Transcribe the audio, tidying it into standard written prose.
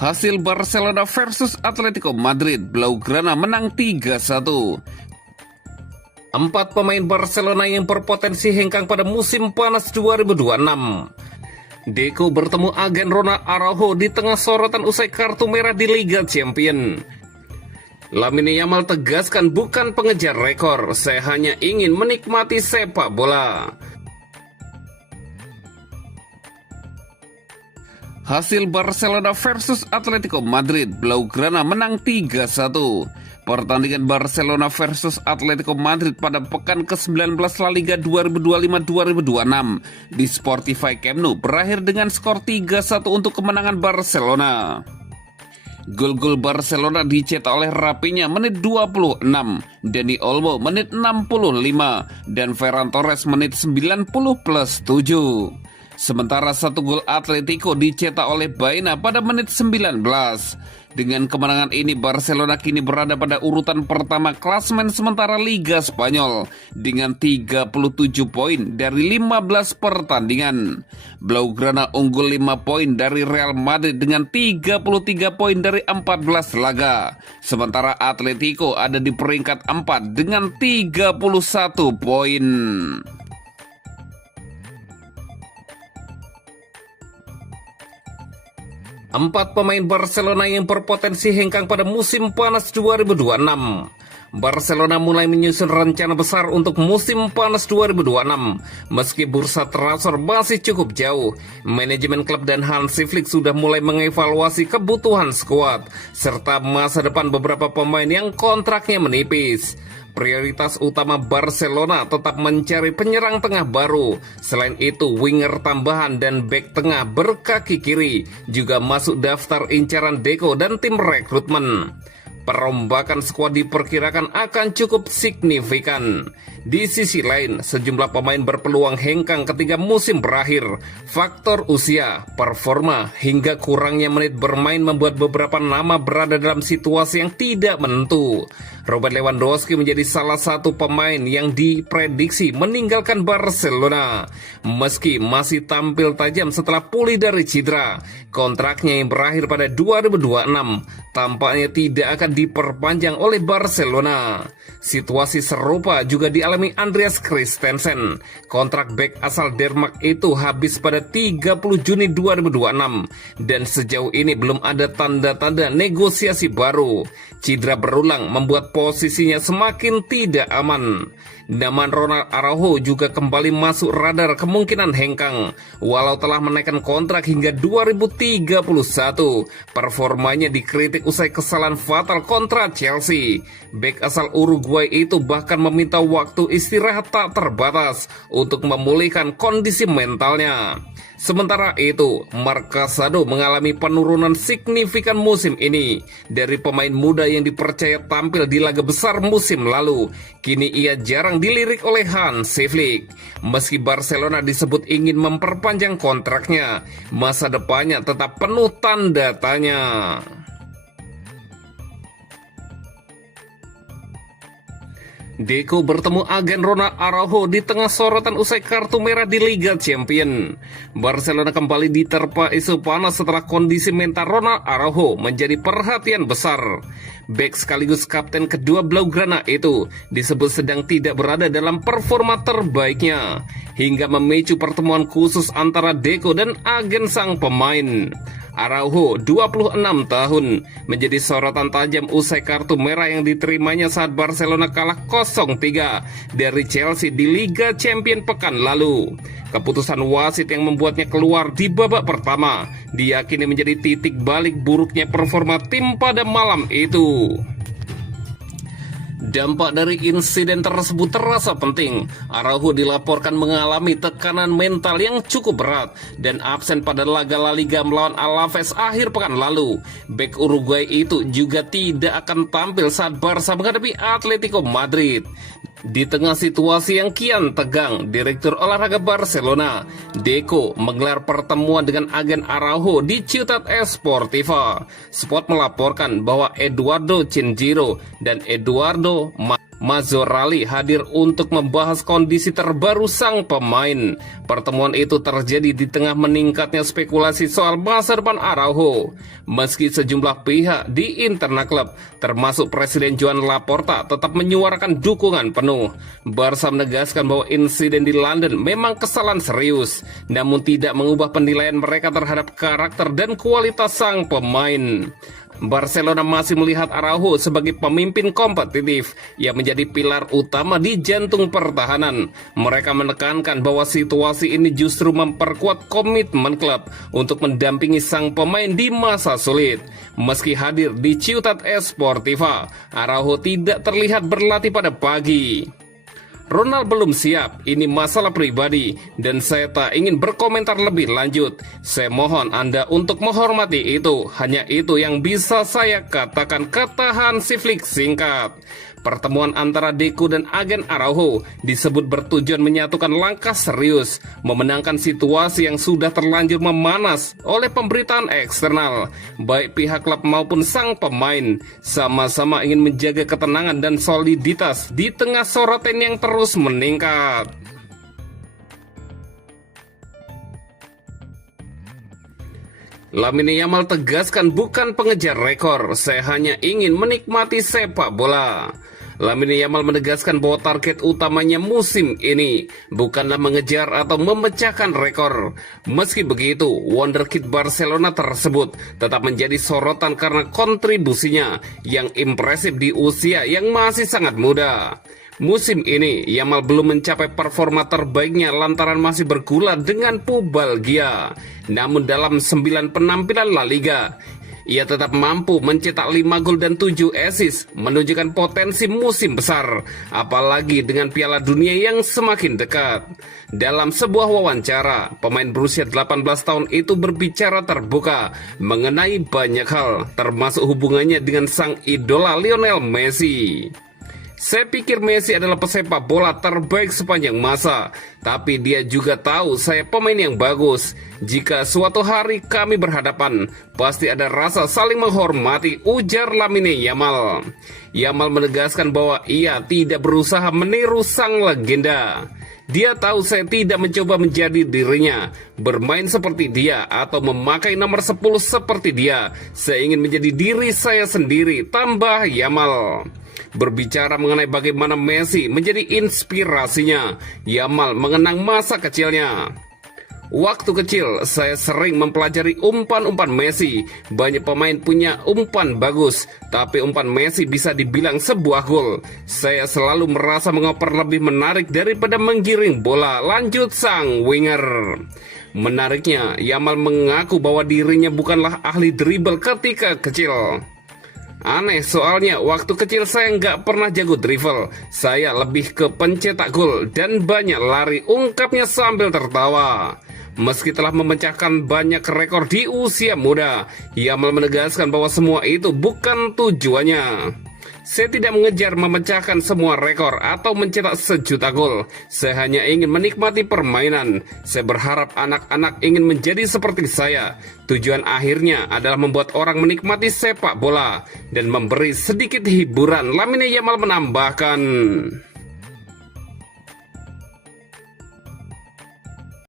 Hasil Barcelona versus Atletico Madrid, Blaugrana menang 3-1. 4 pemain Barcelona yang berpotensi hengkang pada musim panas 2026. Deco bertemu agen Ronald Araujo di tengah sorotan usai kartu merah di Liga Champions. Lamine Yamal tegaskan bukan pengejar rekor, saya hanya ingin menikmati sepak bola. Hasil Barcelona versus Atletico Madrid, Blaugrana menang 3-1. Pertandingan Barcelona versus Atletico Madrid pada pekan ke-19 La Liga 2025-2026 di Spotify Camp Nou berakhir dengan skor 3-1 untuk kemenangan Barcelona. Gol-gol Barcelona dicetak oleh Rafinha menit 26, Dani Olmo menit 65, dan Ferran Torres menit 90+7. Sementara satu gol Atletico dicetak oleh Baena pada menit 19. Dengan kemenangan ini Barcelona kini berada pada urutan pertama klasemen sementara Liga Spanyol dengan 37 poin dari 15 pertandingan. Blaugrana unggul 5 poin dari Real Madrid dengan 33 poin dari 14 laga. Sementara Atletico ada di peringkat 4 dengan 31 poin. 4 pemain Barcelona yang berpotensi hengkang pada musim panas 2026. Barcelona mulai menyusun rencana besar untuk musim panas 2026. Meski bursa transfer masih cukup jauh, manajemen klub dan Hansi Flick sudah mulai mengevaluasi kebutuhan skuad serta masa depan beberapa pemain yang kontraknya menipis. Prioritas utama Barcelona tetap mencari penyerang tengah baru. Selain itu, winger tambahan dan bek tengah berkaki kiri juga masuk daftar incaran Deco dan tim rekrutmen. Perombakan skuad diperkirakan akan cukup signifikan. Di sisi lain, sejumlah pemain berpeluang hengkang ketika musim berakhir. Faktor usia, performa, hingga kurangnya menit bermain membuat beberapa nama berada dalam situasi yang tidak menentu. Robert Lewandowski menjadi salah satu pemain yang diprediksi meninggalkan Barcelona. Meski masih tampil tajam setelah pulih dari cedera, kontraknya yang berakhir pada 2026 tampaknya tidak akan diperpanjang oleh Barcelona. Situasi serupa juga dialami Andreas Christensen. Kontrak bek asal Denmark itu habis pada 30 Juni 2026 dan sejauh ini belum ada tanda-tanda negosiasi baru. Cedera berulang membuat posisinya semakin tidak aman. Nama Ronald Araujo juga kembali masuk radar kemungkinan hengkang. Walau telah menaikkan kontrak hingga 2031, performanya dikritik usai kesalahan fatal kontra Chelsea. Bek asal Uruguay itu bahkan meminta waktu istirahat tak terbatas untuk memulihkan kondisi mentalnya. Sementara itu, Marc Casado mengalami penurunan signifikan musim ini. Dari pemain muda yang dipercaya tampil di laga besar musim lalu, kini ia jarang dilirik oleh Hansi Flick. Meski Barcelona disebut ingin memperpanjang kontraknya, masa depannya tetap penuh tanda tanya. Deco bertemu agen Ronald Araujo di tengah sorotan usai kartu merah di Liga Champions. Barcelona kembali diterpa isu panas setelah kondisi mental Ronald Araujo menjadi perhatian besar. Bek sekaligus kapten kedua Blaugrana itu disebut sedang tidak berada dalam performa terbaiknya, hingga memicu pertemuan khusus antara Deco dan agen sang pemain. Araujo, 26 tahun, menjadi sorotan tajam usai kartu merah yang diterimanya saat Barcelona kalah 0-3 dari Chelsea di Liga Champions pekan lalu. Keputusan wasit yang membuatnya keluar di babak pertama diyakini menjadi titik balik buruknya performa tim pada malam itu. Dampak dari insiden tersebut terasa penting. Araujo dilaporkan mengalami tekanan mental yang cukup berat dan absen pada laga La Liga melawan Alaves akhir pekan lalu. Bek Uruguay itu juga tidak akan tampil saat Barca menghadapi Atletico Madrid. Di tengah situasi yang kian tegang, Direktur Olahraga Barcelona, Deco, menggelar pertemuan dengan agen Araujo di Ciutat Esportiva. Sport melaporkan bahwa Eduardo Chinchero dan Eduardo Mazzorali hadir untuk membahas kondisi terbaru sang pemain. Pertemuan itu terjadi di tengah meningkatnya spekulasi soal masa depan Araujo. Meski sejumlah pihak di internal klub, termasuk Presiden Joan Laporta, tetap menyuarakan dukungan penuh. Barca menegaskan bahwa insiden di London memang kesalahan serius, namun tidak mengubah penilaian mereka terhadap karakter dan kualitas sang pemain. Barcelona masih melihat Araujo sebagai pemimpin kompetitif yang menjadi pilar utama di jantung pertahanan. Mereka menekankan bahwa situasi ini justru memperkuat komitmen klub untuk mendampingi sang pemain di masa sulit. Meski hadir di Ciutat Esportiva, Araujo tidak terlihat berlatih pada pagi. Ronald belum siap, ini masalah pribadi, dan saya tak ingin berkomentar lebih lanjut. Saya mohon Anda untuk menghormati itu, hanya itu yang bisa saya katakan, kata Hansi Flick singkat. Pertemuan antara Deco dan agen Araujo disebut bertujuan menyatukan langkah serius, memenangkan situasi yang sudah terlanjur memanas oleh pemberitaan eksternal. Baik pihak klub maupun sang pemain sama-sama ingin menjaga ketenangan dan soliditas di tengah sorotan yang terus meningkat. Lamine Yamal tegaskan bukan pengejar rekor, saya hanya ingin menikmati sepak bola. Lamine Yamal menegaskan bahwa target utamanya musim ini bukanlah mengejar atau memecahkan rekor. Meski begitu, wonderkid Barcelona tersebut tetap menjadi sorotan karena kontribusinya yang impresif di usia yang masih sangat muda. Musim ini, Yamal belum mencapai performa terbaiknya lantaran masih bergulat dengan pubalgia. Namun dalam 9 penampilan La Liga, ia tetap mampu mencetak 5 gol dan 7 assist, menunjukkan potensi musim besar, apalagi dengan Piala Dunia yang semakin dekat. Dalam sebuah wawancara, pemain berusia 18 tahun itu berbicara terbuka mengenai banyak hal, termasuk hubungannya dengan sang idola Lionel Messi. Saya pikir Messi adalah pesepak bola terbaik sepanjang masa, tapi dia juga tahu saya pemain yang bagus. Jika suatu hari kami berhadapan, pasti ada rasa saling menghormati, ujar Lamine Yamal. Yamal menegaskan bahwa ia tidak berusaha meniru sang legenda. Dia tahu saya tidak mencoba menjadi dirinya, bermain seperti dia, atau memakai nomor 10 seperti dia. Saya ingin menjadi diri saya sendiri, tambah Yamal. Berbicara mengenai bagaimana Messi menjadi inspirasinya, Yamal mengenang masa kecilnya. Waktu kecil, saya sering mempelajari umpan-umpan Messi. Banyak pemain punya umpan bagus, tapi umpan Messi bisa dibilang sebuah gol. Saya selalu merasa mengoper lebih menarik daripada menggiring bola, lanjut sang winger. Menariknya, Yamal mengaku bahwa dirinya bukanlah ahli dribble ketika kecil. Aneh, soalnya waktu kecil saya nggak pernah jago dribble. Saya lebih ke pencetak gol dan banyak lari, ungkapnya sambil tertawa. Meski telah memecahkan banyak rekor di usia muda, Yamal menegaskan bahwa semua itu bukan tujuannya. Saya tidak mengejar memecahkan semua rekor atau mencetak sejuta gol. Saya hanya ingin menikmati permainan. Saya berharap anak-anak ingin menjadi seperti saya. Tujuan akhirnya adalah membuat orang menikmati sepak bola dan memberi sedikit hiburan, Lamine Yamal menambahkan.